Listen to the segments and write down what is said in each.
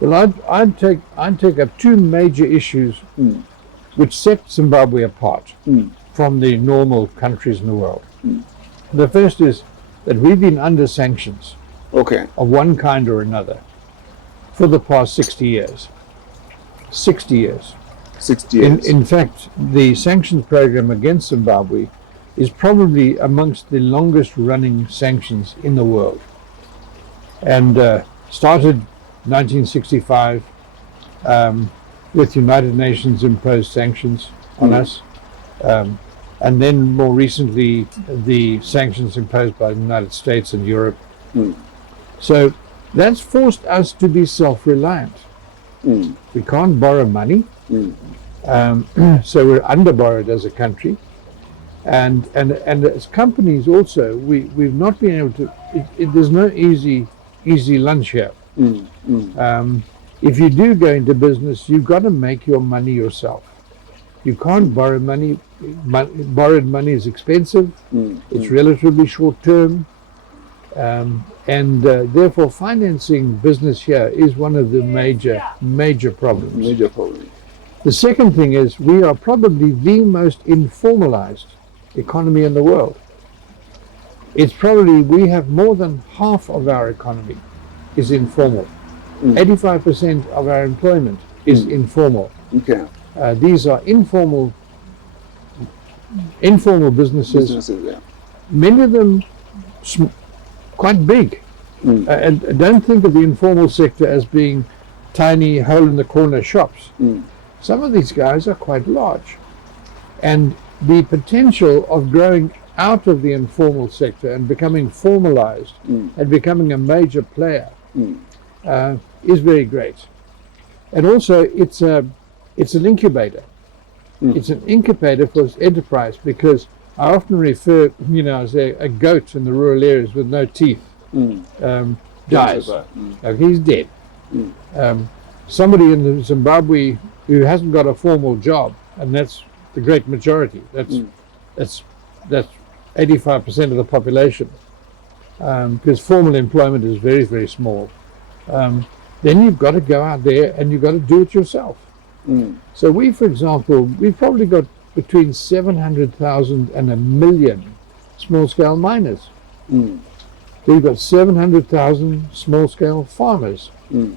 Well, I'd take up two major issues which set Zimbabwe apart from the normal countries in the world. The first is that we've been under sanctions of one kind or another for the past 60 years. 60 years. 60 years. In fact, the sanctions program against Zimbabwe is probably amongst the longest running sanctions in the world. And started 1965 with United Nations imposed sanctions on us. And then more recently, the sanctions imposed by the United States and Europe. So that's forced us to be self-reliant. We can't borrow money. So we're under-borrowed as a country. And as companies also, we've not been able to, there's no easy lunch here. If you do go into business, you've got to make your money yourself. You can't borrow money. Borrowed money is expensive. It's relatively short term. And therefore financing business here is one of the major problems. The second thing is we are probably the most informalized economy in the world. It's probably, we have more than half of our economy is informal. 85% of our employment is informal. These are informal businesses. Many of them quite big. And don't think of the informal sector as being tiny hole-in-the-corner shops. Some of these guys are quite large. And the potential of growing out of the informal sector and becoming formalized and becoming a major player is very great. And also it's an incubator. It's an incubator for enterprise, because I often refer, as a goat in the rural areas with no teeth dies. He's dead. Somebody in Zimbabwe who hasn't got a formal job, and that's the great majority. That's 85% of the population, because formal employment is very, very small. Then you've got to go out there and you've got to do it yourself. So we, for example, we've probably got between 700,000 and 1 million small-scale miners. We've got 700,000 small-scale farmers. We've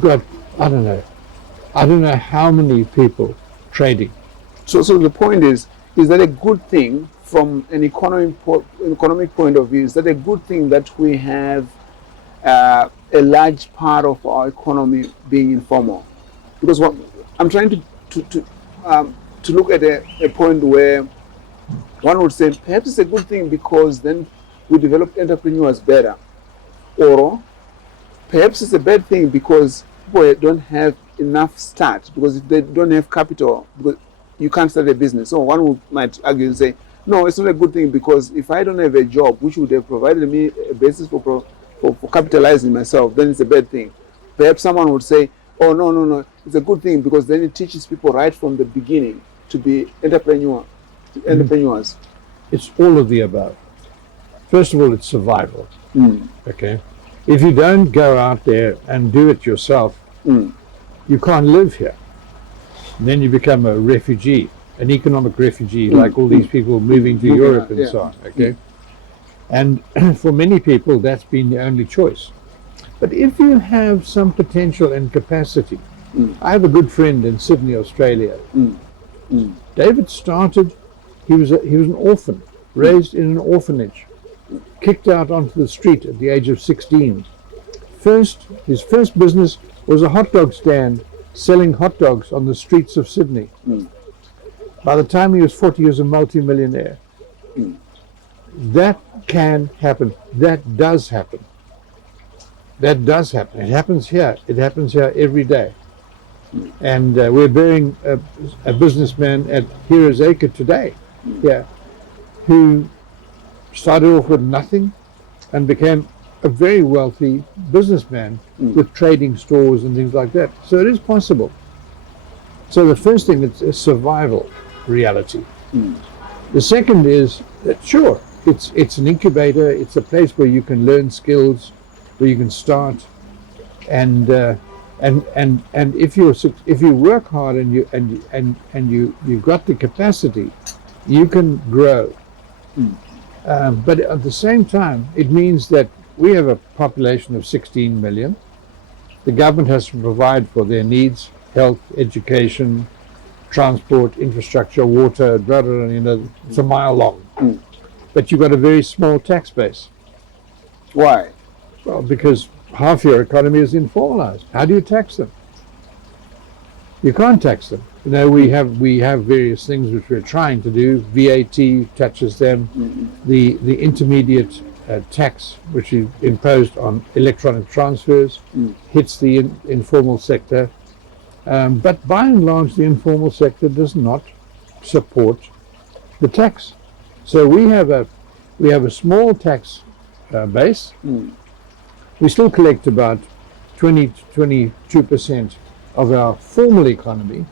got, I don't know how many people trading. So the point is that a good thing from an economic point of view? Is that a good thing that we have a large part of our economy being informal? Because what I'm trying to look at a point where one would say perhaps it's a good thing because then we develop entrepreneurs better, or perhaps it's a bad thing because people don't have enough start, because if they don't have capital, because you can't start a business. So one might argue and say, no, it's not a good thing because if I don't have a job which would have provided me a basis for capitalizing myself, then it's a bad thing. Perhaps someone would say, oh, no, it's a good thing because then it teaches people right from the beginning to be entrepreneurs. It's all of the above. First of all, it's survival. Okay? If you don't go out there and do it yourself, you can't live here. And then you become a refugee, an economic refugee, like all these people moving to Europe and so on. Okay? And for many people, that's been the only choice. But if you have some potential and capacity, I have a good friend in Sydney, Australia. David started, he was an orphan, raised in an orphanage, kicked out onto the street at the age of 16. His first business was a hot dog stand, selling hot dogs on the streets of Sydney. By the time he was 40, he was a multi-millionaire. That can happen. That does happen. That does happen. It happens here. It happens here every day. And we're burying a businessman at Heroes Acre today, who started off with nothing and became a very wealthy businessman with trading stores and things like that. So it is possible. So the first thing is a survival reality. The second is that, sure, it's an incubator. It's a place where you can learn skills, where you can start. and if you work hard and you've got the capacity, you can grow. But at the same time, it means that we have a population of 16 million. The government has to provide for their needs: health, education, transport, infrastructure, water, blah, blah, blah, it's a mile long. But you've got a very small tax base. Why? Well, because half your economy is informalized. How do you tax them? You can't tax them. You know, we have various things which we're trying to do. VAT touches them. The intermediate tax, which is imposed on electronic transfers, hits the informal sector. But by and large, the informal sector does not support the tax. So we have a small tax base. We still collect about 20 to 22% of our formal economy.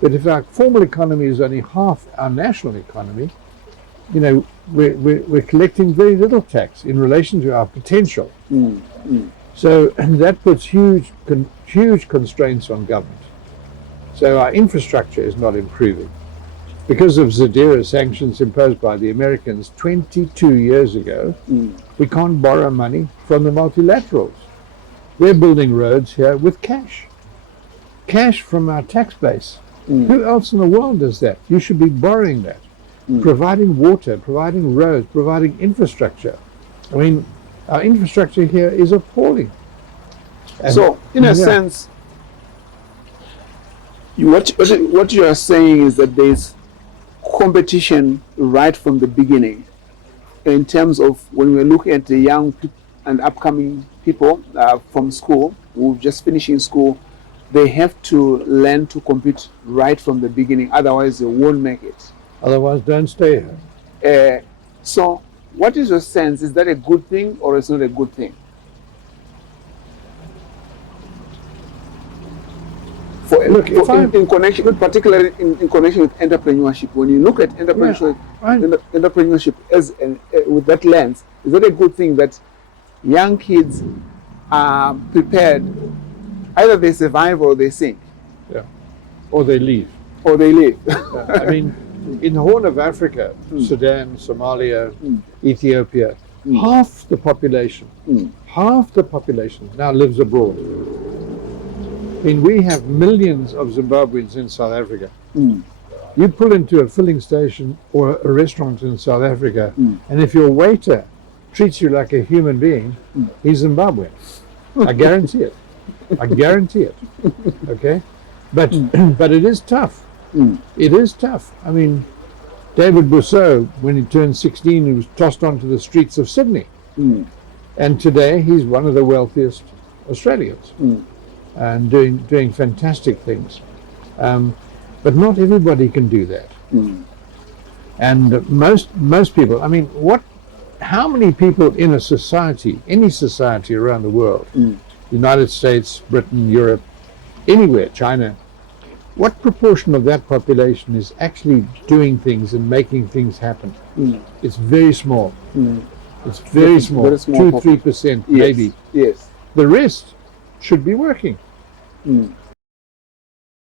But if our formal economy is only half our national economy, you know, we're collecting very little tax in relation to our potential. So that puts huge constraints on government. So our infrastructure is not improving. Because of Zadira sanctions imposed by the Americans 22 years ago, we can't borrow money from the multilaterals. We're building roads here with cash. Cash from our tax base. Who else in the world does that? You should be borrowing that. Providing water, providing roads, providing infrastructure. I mean, our infrastructure here is appalling. And so, in a sense, what you are saying is that there's competition right from the beginning in terms of when we're looking at the young and upcoming people from school who just finishing school, they have to learn to compete right from the beginning, otherwise they won't make it. Otherwise, don't stay here. So what is your sense? Is that a good thing or is not a good thing? In connection, particularly in connection with entrepreneurship, when you look at entrepreneurship as with that lens, is that a good thing that young kids are prepared? Either they survive or they sink. Yeah, or they leave. Or they leave. I mean, in the Horn of Africa, Sudan, Somalia, Ethiopia, half the population now lives abroad. I mean, we have millions of Zimbabweans in South Africa. You pull into a filling station or a restaurant in South Africa, and if your waiter treats you like a human being, he's Zimbabwean. I guarantee it. I guarantee it. Okay? But it is tough. It is tough. I mean, David Bousseau, when he turned 16, he was tossed onto the streets of Sydney. And today he's one of the wealthiest Australians. And doing fantastic things. But not everybody can do that. And most people, I mean, how many people in a society, any society around the world, United States, Britain, Europe, anywhere, China, what proportion of that population is actually doing things and making things happen? It's very small. It's very small. 2-3%, maybe. Yes. The rest should be working.